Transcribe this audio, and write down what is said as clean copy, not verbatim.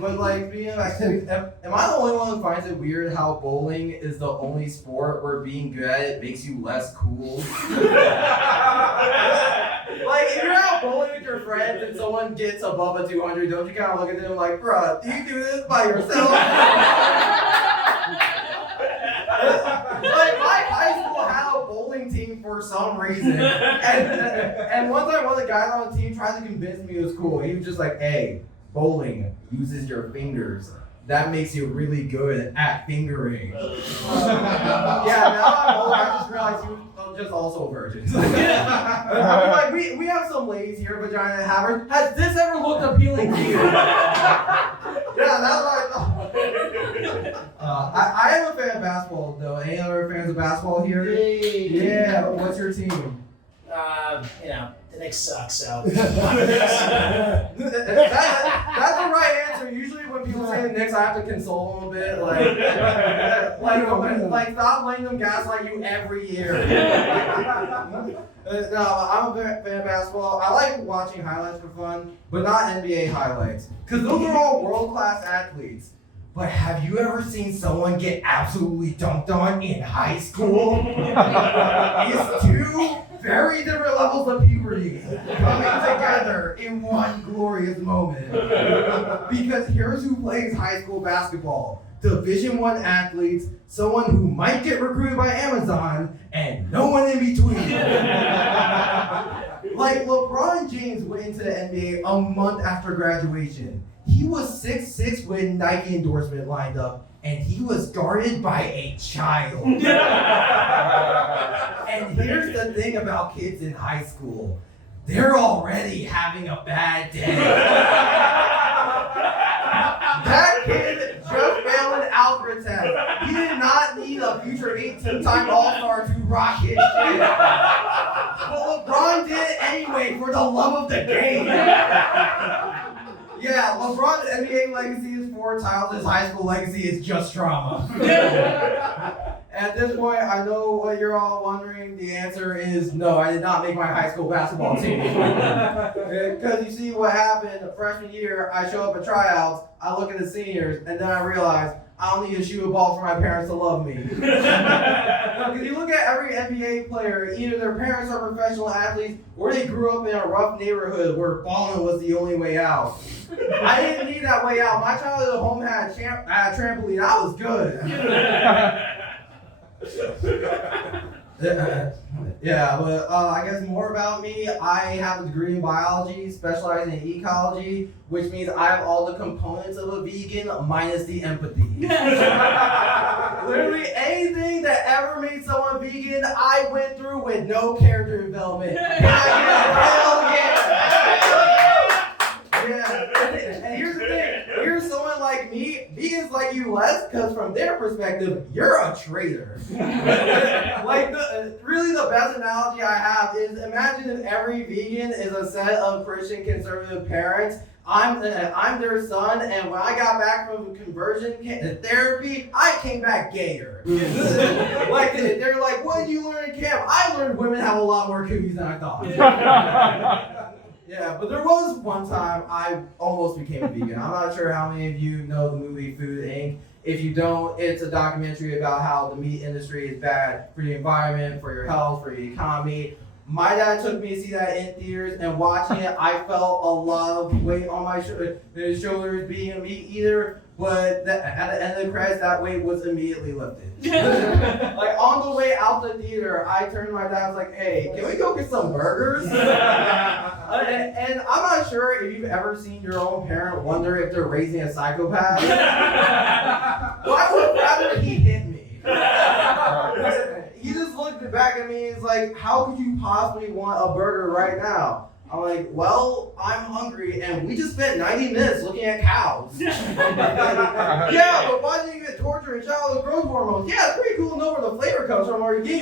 But like speaking of activities, am I the only one who finds it weird how bowling is the only sport where being good at it makes you less cool? Like if you're out bowling with your friends and someone gets above a 200, don't you kind of look at them like, bruh, do you do this by yourself? Like my high school had a bowling team for some reason, and one time one of the guys on the team tried to convince me it was cool. He was just like, "Hey, bowling uses your fingers. That makes you really good at fingering." Yeah, now I'm older, I just realized he was just also a virgin. I mean, like we have some ladies here, vagina havers. Has this ever looked appealing to you? Yeah, that's what I thought. I am a fan of basketball, though. Any other fans of basketball here? Yeah. What's your team? The Knicks suck, so. That's the right answer. Usually when people say the Knicks, I have to console them a bit. Like stop letting them gaslight you every year. No, I'm a fan of basketball. I like watching highlights for fun, but not NBA highlights. Because those are all world-class athletes. But have you ever seen someone get absolutely dunked on in high school? It's two very different levels of puberty coming together in one glorious moment. Because here's who plays high school basketball. Division I athletes, someone who might get recruited by Amazon, and no one in between. Like LeBron James went into the NBA a month after graduation. He was 6'6" when Nike endorsement lined up, and he was guarded by a child. And here's the thing about kids in high school. They're already having a bad day. That kid just failed an algebra test. He did not need a future 18-time All-Star to rock his shit. But LeBron did it anyway for the love of the game. Yeah, LeBron's NBA legacy is 4 titles. His high school legacy is just trauma. At this point, I know what you're all wondering. The answer is no, I did not make my high school basketball team. Because you see what happened freshman year, I show up at tryouts, I look at the seniors, and then I realize I don't need to shoot a ball for my parents to love me. Because you look at every NBA player, either their parents are professional athletes or they grew up in a rough neighborhood where balling was the only way out. I didn't need that way out. My childhood home had a trampoline. I was good. Yeah, but I guess more about me. I have a degree in biology, specializing in ecology, which means I have all the components of a vegan minus the empathy. Literally anything that ever made someone vegan, I went through with no character development. Hell yeah! Yeah, and here's the thing. Here's someone like me. Vegans like you less because from their perspective, you're a traitor. Like, really the best analogy I have is imagine if every vegan is a set of Christian conservative parents. I'm their son, and when I got back from conversion therapy, I came back gayer. Like, they're like, what did you learn in camp? I learned women have a lot more cooties than I thought. Yeah, but there was one time I almost became a vegan. I'm not sure how many of you know the movie Food Inc. If you don't, it's a documentary about how the meat industry is bad for the environment, for your health, for the economy. My dad took me to see that in theaters, and watching it, I felt a lot of weight on my shoulders being a meat eater, but at the end of the credits, that weight was immediately lifted. Like, on the way out the theater, I turned to my dad, I was like, hey, can we go get some burgers? And I'm not sure if you've ever seen your own parent wonder if they're raising a psychopath. Well, I would rather he hit me. He just looked back at me and was like, how could you possibly want a burger right now? I'm like, well, I'm hungry, and we just spent 90 minutes looking at cows. Yeah, but why did you get tortured and shot with growth hormones? Yeah, it's pretty cool to know where the flavor comes from, or you